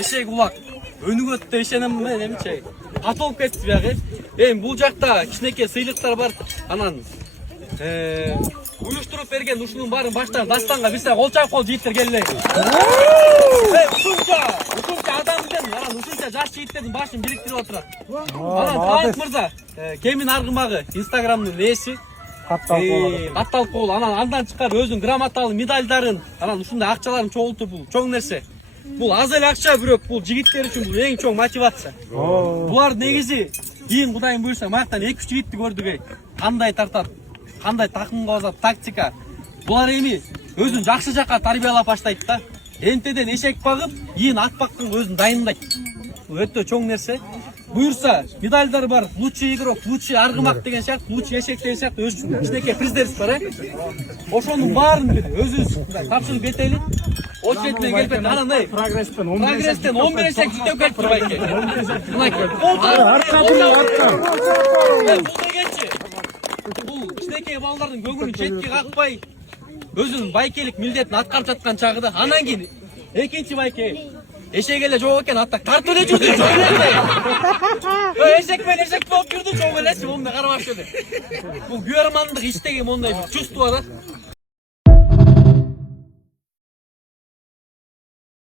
эшек улак өнүгөт ишенем мен эмче катылып кетти баягы. Эми бул жакта кичинекей сыйлыктар бар. Анан уюштуруп берген ушунун баарын баштан дастанга бирсе кол чапкыл жигиттер келелей. Ушунча адам менен анан ушунча жаш жигиттердин башын бириктирип отурат. Анан Талант мырза, Кемин Аргымагы Инстаграмдын ээси. Катталып кол. Андан чыккан өзүнүн грамоталык медальдарын, анан ушундай акчаларын чогултуп бул чоң нерсе. Бул аз эле акча, бирок бул жигиттер үчүн бул эң чоң мотивация. Булар негизи кийин Кудайым буйрса маяктан 2-3 жигитти көрдүк. Кандай тартат, кандай такымга базат, тактика. Булар эми өзүн жакшы жакка тарбиялап баштайт да. Энтеден эшек багып, кийин ат бакканга өзүн дайындайт. Бул өтө чоң нерсе. Буйрса медальдар бар. Лучший игрок, лучший аргымак деген сыяктуу, лучший эшек деген сыяктуу өз кичинекей приздерибиз бар, Ошонун баарын өзүбүз тапшырып кетели. Очередь менен келбек. Анан прогресстен 11 эшек жүктөп келиптир байке. Мынакей. Бул кичинекей балдардын көңүлүн четке какпай, өзүнүн байкелик милдетин аткарып жаткан чагыда. Анан кийин экинчи байке эшек эле жок экен, аттак тартып эле жүрдү. Эшек менен эшек болуп жүрдү, жок элечи, мондай карабаш эле. Бул күйөрмандык иш деген мондай чувство да.